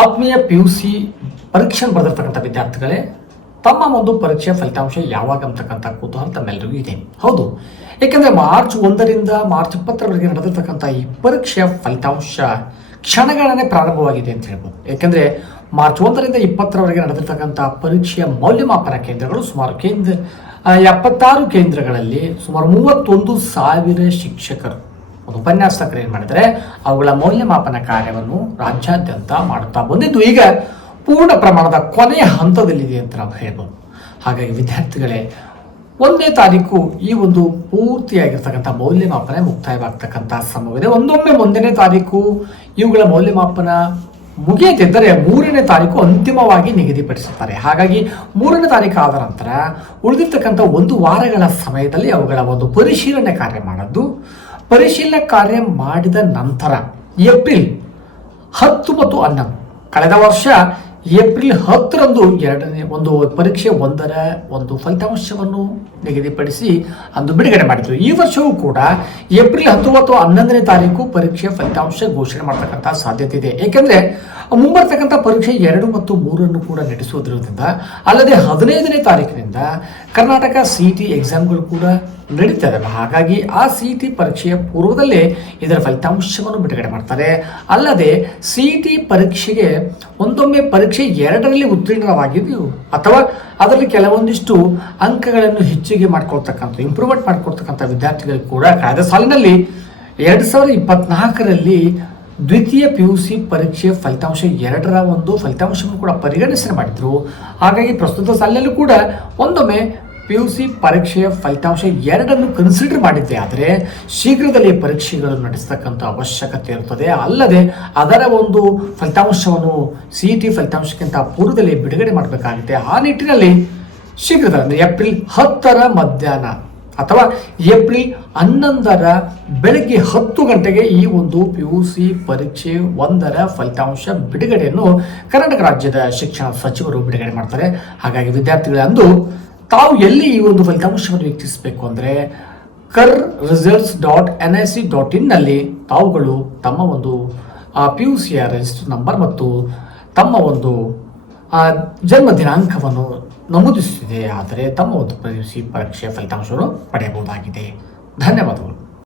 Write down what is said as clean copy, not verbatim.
ಆತ್ಮೀಯ PUC ಪರೀಕ್ಷೆ ಬರೆದಿರ್ತಕ್ಕಂಥ ವಿದ್ಯಾರ್ಥಿಗಳೇ, ತಮ್ಮ ಒಂದು ಪರೀಕ್ಷೆಯ ಫಲಿತಾಂಶ ಯಾವಾಗ ಅಂತಕ್ಕಂಥ ಕುತೂಹಲ ತಮ್ಮೆಲ್ಲರಿಗೂ ಇದೆ. ಹೌದು, ಏಕೆಂದರೆ ಮಾರ್ಚ್ 1ರಿಂದ ಮಾರ್ಚ್ 20ರವರೆಗೆ ನಡೆದಿರ್ತಕ್ಕಂಥ ಈ ಪರೀಕ್ಷೆಯ ಫಲಿತಾಂಶ ಕ್ಷಣಗಳನ್ನೇ ಪ್ರಾರಂಭವಾಗಿದೆ ಅಂತ ಹೇಳ್ಬೋದು. ಏಕೆಂದರೆ ಮಾರ್ಚ್ 1ರಿಂದ 20ರವರೆಗೆ ನಡೆದಿರ್ತಕ್ಕಂಥ ಪರೀಕ್ಷೆಯ ಮೌಲ್ಯಮಾಪನ ಕೇಂದ್ರಗಳು ಸುಮಾರು 76 ಕೇಂದ್ರಗಳಲ್ಲಿ ಸುಮಾರು 31,000 ಶಿಕ್ಷಕರು ಒಂದು ಉಪನ್ಯಾಸಕರು ಏನು ಮಾಡಿದರೆ ಅವುಗಳ ಮೌಲ್ಯಮಾಪನ ಕಾರ್ಯವನ್ನು ರಾಜ್ಯಾದ್ಯಂತ ಮಾಡುತ್ತಾ ಬಂದಿದ್ದು ಈಗ ಪೂರ್ಣ ಪ್ರಮಾಣದ ಕೊನೆಯ ಹಂತದಲ್ಲಿದೆ ಅಂತ ನಾವು ಹೇಳ್ಬೋದು. ಹಾಗಾಗಿ ವಿದ್ಯಾರ್ಥಿಗಳೇ, 1ನೇ ತಾರೀಕು ಈ ಒಂದು ಪೂರ್ತಿಯಾಗಿರ್ತಕ್ಕಂಥ ಮೌಲ್ಯಮಾಪನ ಮುಕ್ತಾಯವಾಗ್ತಕ್ಕಂಥ ಸಂಭವವಿದೆ. ಒಂದೊಮ್ಮೆ 1ನೇ ತಾರೀಕು ಇವುಗಳ ಮೌಲ್ಯಮಾಪನ ಮುಗಿಯದಿದ್ದರೆ 3ನೇ ತಾರೀಕು ಅಂತಿಮವಾಗಿ ನಿಗದಿಪಡಿಸುತ್ತಾರೆ. ಹಾಗಾಗಿ 3ನೇ ತಾರೀಕು ಆದ ನಂತರ ಉಳಿದಿರ್ತಕ್ಕಂಥ 1 ವಾರಗಳ ಸಮಯದಲ್ಲಿ ಅವುಗಳ ಒಂದು ಪರಿಶೀಲನೆ ಕಾರ್ಯ ಮಾಡದ್ದು. ಪರಿಶೀಲನೆ ಕಾರ್ಯ ಮಾಡಿದ ನಂತರ ಏಪ್ರಿಲ್ 10 ಮತ್ತು 11 ಕಳೆದ ವರ್ಷ ಏಪ್ರಿಲ್ 10ರಂದು ಒಂದು ಪರೀಕ್ಷೆ 1ರ ಒಂದು ಫಲಿತಾಂಶವನ್ನು ನಿಗದಿಪಡಿಸಿ ಅಂದು ಬಿಡುಗಡೆ ಮಾಡಿದ್ರು. ಈ ವರ್ಷವೂ ಕೂಡ ಏಪ್ರಿಲ್ 10 ಮತ್ತು 11ನೇ ತಾರೀಕು ಪರೀಕ್ಷೆಯ ಫಲಿತಾಂಶ ಘೋಷಣೆ ಮಾಡತಕ್ಕಂಥ ಸಾಧ್ಯತೆ ಇದೆ. ಏಕೆಂದರೆ ಮುಂಬರ್ತಕ್ಕಂಥ ಪರೀಕ್ಷೆ 2 ಮತ್ತು 3 ಕೂಡ ನಡೆಸುವುದರಿಂದ, ಅಲ್ಲದೆ 15ನೇ ತಾರೀಕಿನಿಂದ ಕರ್ನಾಟಕ CET ಎಕ್ಸಾಮ್ಗಳು ಕೂಡ ನಡೀತದೆ. ಹಾಗಾಗಿ ಆ CET ಪರೀಕ್ಷೆಯ ಪೂರ್ವದಲ್ಲೇ ಇದರ ಫಲಿತಾಂಶವನ್ನು ಬಿಡುಗಡೆ ಮಾಡ್ತಾರೆ. ಅಲ್ಲದೆ CET ಪರೀಕ್ಷೆಗೆ ಒಂದೊಮ್ಮೆ ಪರೀಕ್ಷೆ 2ರಲ್ಲಿ ಉತ್ತೀರ್ಣವಾಗಿದ್ದು ಅಥವಾ ಅದರಲ್ಲಿ ಕೆಲವೊಂದಿಷ್ಟು ಅಂಕಗಳನ್ನು ಹೆಚ್ಚಿಗೆ ಮಾಡ್ಕೊಳ್ತಕ್ಕಂಥ ಇಂಪ್ರೂವ್ಮೆಂಟ್ ಮಾಡ್ಕೊಳ್ತಕ್ಕಂಥ ವಿದ್ಯಾರ್ಥಿಗಳು ಕೂಡ ಕಳೆದ ಸಾಲಿನಲ್ಲಿ 2024ರಲ್ಲಿ ದ್ವಿತೀಯ PUC ಪರೀಕ್ಷೆಯ ಫಲಿತಾಂಶ 2ರ ಒಂದು ಫಲಿತಾಂಶವನ್ನು ಕೂಡ ಪರಿಗಣಿಸಣೆ ಮಾಡಿದ್ರು. ಹಾಗಾಗಿ ಪ್ರಸ್ತುತ ಸಾಲಿನಲ್ಲೂ ಕೂಡ ಒಂದೊಮ್ಮೆ PUC ಪರೀಕ್ಷೆಯ ಫಲಿತಾಂಶ 2ನ್ನು ಕನ್ಸಿಡರ್ ಮಾಡಿದ್ದೆ ಆದರೆ ಶೀಘ್ರದಲ್ಲಿ ಪರೀಕ್ಷೆಗಳನ್ನು ನಡೆಸತಕ್ಕಂಥ ಅವಶ್ಯಕತೆ ಇರುತ್ತದೆ. ಅಲ್ಲದೆ ಅದರ ಒಂದು ಫಲಿತಾಂಶವನ್ನು CET ಫಲಿತಾಂಶಕ್ಕಿಂತ ಪೂರ್ವದಲ್ಲಿ ಬಿಡುಗಡೆ ಮಾಡಬೇಕಾಗುತ್ತೆ. ಆ ನಿಟ್ಟಿನಲ್ಲಿ ಶೀಘ್ರದಲ್ಲಿ ಏಪ್ರಿಲ್ 10ರ ಮಧ್ಯಾಹ್ನ ಅಥವಾ ಏಪ್ರಿಲ್ 11ರ ಬೆಳಗ್ಗೆ 10 ಗಂಟೆಗೆ ಈ ಒಂದು PUC ಪರೀಕ್ಷೆ 1ರ ಫಲಿತಾಂಶ ಬಿಡುಗಡೆಯನ್ನು ಕರ್ನಾಟಕ ರಾಜ್ಯದ ಶಿಕ್ಷಣ ಸಚಿವರು ಬಿಡುಗಡೆ ಮಾಡ್ತಾರೆ. ಹಾಗಾಗಿ ವಿದ್ಯಾರ್ಥಿಗಳಂದು ತಾವು ಎಲ್ಲಿ ಈ ಒಂದು ಫಲಿತಾಂಶವನ್ನು ವೀಕ್ಷಿಸಬೇಕು ಅಂದರೆ karresults.nic.in ನಲ್ಲಿ ತಾವುಗಳು ತಮ್ಮ ಒಂದು PUCಯ ರಿಜಿಸ್ಟರ್ ನಂಬರ್ ಮತ್ತು ತಮ್ಮ ಒಂದು ಜನ್ಮ ದಿನಾಂಕವನ್ನು ನಮೂದಿಸುತ್ತಿದೆ. ಆದರೆ ತಮ್ಮ ಒಂದು PUC ಪರೀಕ್ಷೆಯ ಫಲಿತಾಂಶವನ್ನು ಪಡೆಯಬಹುದಾಗಿದೆ. ಧನ್ಯವಾದಗಳು.